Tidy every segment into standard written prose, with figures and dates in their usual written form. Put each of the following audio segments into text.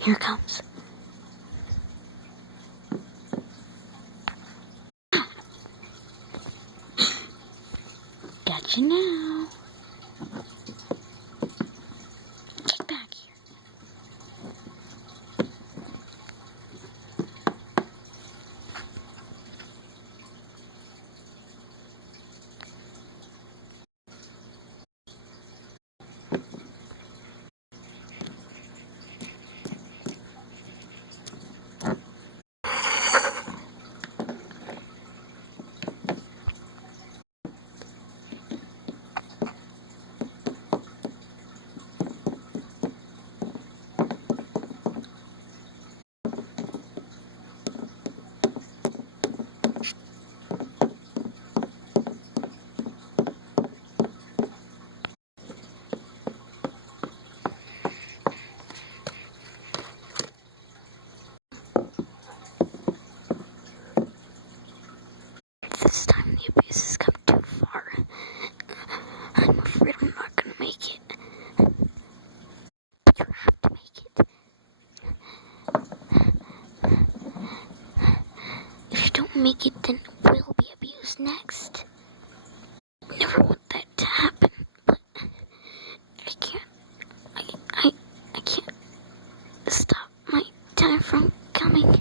Here it comes. Gotcha now. Get back here. This time the abuse has come too far. I'm afraid I'm not gonna make it. But you have to make it. If you don't make it, then we'll be abused next. Never want that to happen, but I can't. I can't stop my time from coming.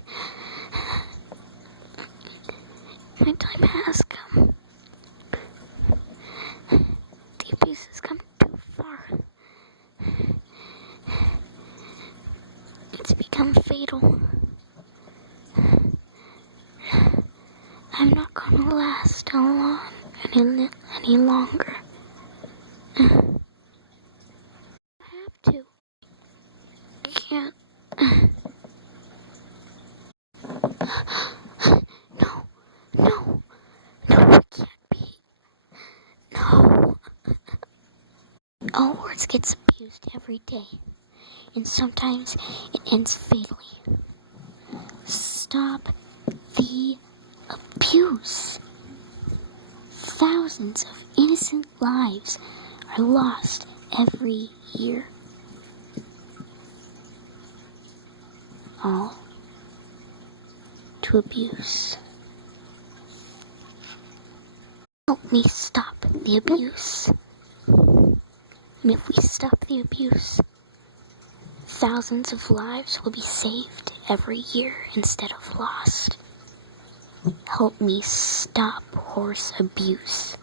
My time has come. The abuse has come too far. It's become fatal. I'm not gonna last any longer. I have to. I can't. No, it can't be. No. All words gets abused every day, and sometimes it ends fatally. Stop the abuse. Thousands of innocent lives are lost every year. All to abuse. Help me stop the abuse. And if we stop the abuse, thousands of lives will be saved every year instead of lost. Help me stop horse abuse.